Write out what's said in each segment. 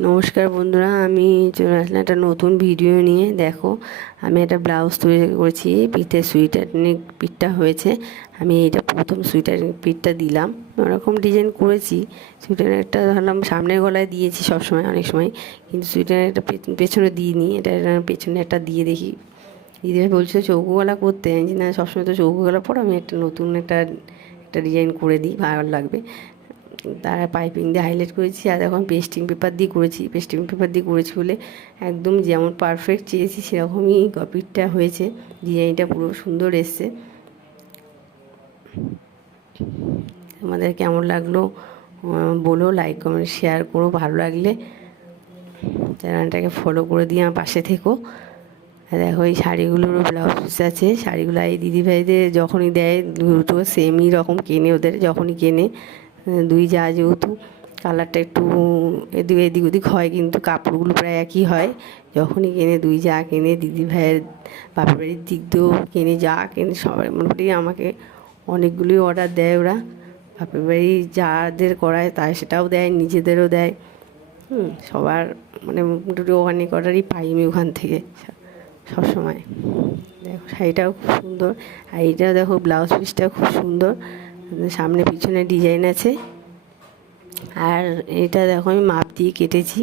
নমস্কার বন্ধুরা, আমি চলে আসলাম একটা নতুন ভিডিও নিয়ে। দেখো, আমি একটা ব্লাউজ তৈরি করেছি, পিঠে সুইটারনিক পিঠটা হয়েছে। আমি এটা প্রথম সুইটারনিক পিঠটা দিলাম, ওরকম ডিজাইন করেছি। সুইটারনেকটা ধরলাম সামনের গলায় দিয়েছি সবসময়, অনেক সময়, কিন্তু সুইটারনেকটা পেছনে দিইনি। এটা পেছনে একটা দিয়ে দেখি। দিদিভাই বলছিল চৌকো গলা করতে, আমি না সবসময় তো চৌকো গলা পর আমি একটা নতুন একটা একটা ডিজাইন করে দিই, ভালো লাগবে। তারা পাইপিং দিয়ে হাইলাইট করেছি, আর এখন পেস্টিং পেপার দিয়ে করেছি। পেস্টিং পেপার দিয়ে করেছি বলে একদম যেমন পারফেক্ট চেয়েছি সেরকমই কপিটা হয়েছে। ডিজাইনটা পুরো সুন্দর এসছে। তোমাদের কেমন লাগলো বলো, লাইক কমেন্ট শেয়ার করো। ভালো লাগলে চ্যানেলটাকে ফলো করে দিয়ে আমার পাশে থেকো। দেখো, এই শাড়িগুলোরও ব্লাউজ পিস আছে। শাড়িগুলো এই দিদিভাইদের যখনই দেয় দুটো সেমই রকম কেনে, ওদের যখনই কেনে দুই যা, যেহেতু কালারটা একটু এদিক ওদিক হয়, কিন্তু কাপড়গুলো প্রায় একই হয়। যখনই কেনে দুই যা কেনে, দিদিভাইয়ের বাপের বাড়ির দিক দিয়েও কেনে, যা কেনে সবাই মোটামুটি আমাকে অনেকগুলোই অর্ডার দেয় ওরা। বাপের বাড়ি যাদের করায় তাই সেটাও দেয়, নিজেদেরও দেয়। সবার মানে মোটামুটি অনেক অর্ডারই পাই আমি ওখান থেকে সবসময়। দেখো, শাড়িটাও খুব সুন্দর, আর এইটা দেখো ব্লাউজ পিসটাও খুব সুন্দর, সামনে পিছনে ডিজাইন আছে। আর এটা দেখো আমি মাপ দিয়ে কেটেছি,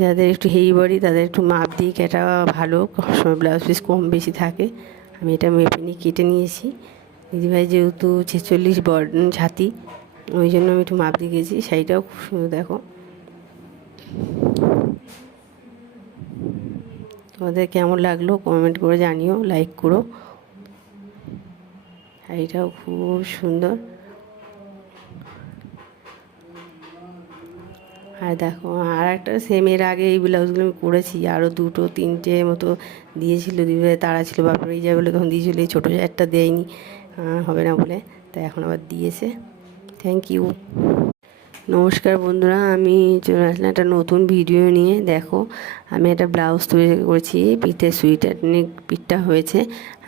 যাদের একটু হেভি বডি তাদের একটু মাপ দিয়ে কাটা ভালো, সবসময় ব্লাউজ পিস কম বেশি থাকে। আমি এটা মেপে নিয়ে কেটে নিয়েছি। দিদিভাই যেহেতু 46 ছাতি, ওই জন্য আমি একটু মাপ দিয়ে গেছি। শাড়িটাও খুব সুন্দর। দেখো, তোমাদের কেমন লাগলো কমেন্ট করে জানিও, লাইক করো। শাড়িটাও খুব সুন্দর। আর দেখো, আর একটা সেম এর আগে এই ব্লাউজগুলো আমি করেছি, আরও দুটো তিনটে মতো দিয়েছিল দিদিভাই, তারা ছিল বাপরে এই যায় বলে তখন দিয়েছিল। এই ছোটো একটা দেয়নি, হবে না বলে, তাই এখন আবার দিয়েছে। Thank you. নমস্কার বন্ধুরা, আমি চলে আসলাম একটা নতুন ভিডিও নিয়ে। দেখো, আমি একটা ব্লাউজ তৈরি করেছি, পিঠে সুইটারনিক পিঠটা হয়েছে।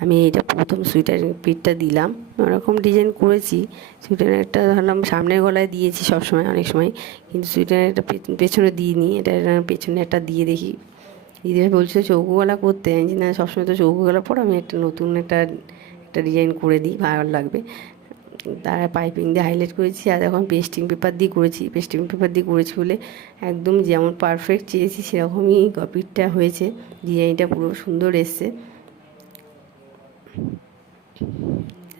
আমি এটা প্রথম সুইটারনিক পিঠটা দিলাম, ওরকম ডিজাইন করেছি। সুইটারনেকটা ধরলাম সামনের গলায় দিয়েছি সবসময়, অনেক সময়, কিন্তু সুইটারনেকটা পেছনে দিইনি। এটা পেছনে একটা দিয়ে দেখি। দিদিভাই বলছিল চৌকো গলা করতে, আমি না সবসময় তো চৌকো গলা পর আমি একটা নতুন একটা ডিজাইন করে দিই, ভালো লাগবে। তারা পাইপিং দিয়ে হাইলাইট করেছি, আর এখন পেস্টিং পেপার দিয়ে করেছি। পেস্টিং পেপার দিয়ে করেছি বলে একদম যেমন পারফেক্ট চেয়েছি সেরকমই কপিটা হয়েছে। ডিজাইনটা পুরো সুন্দর এসছে।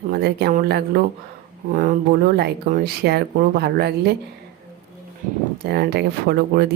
তোমাদের কেমন লাগলো বলো, লাইক কমেন্ট শেয়ার করো। ভালো লাগলে চ্যানেলটাকে ফলো করে দিয়ে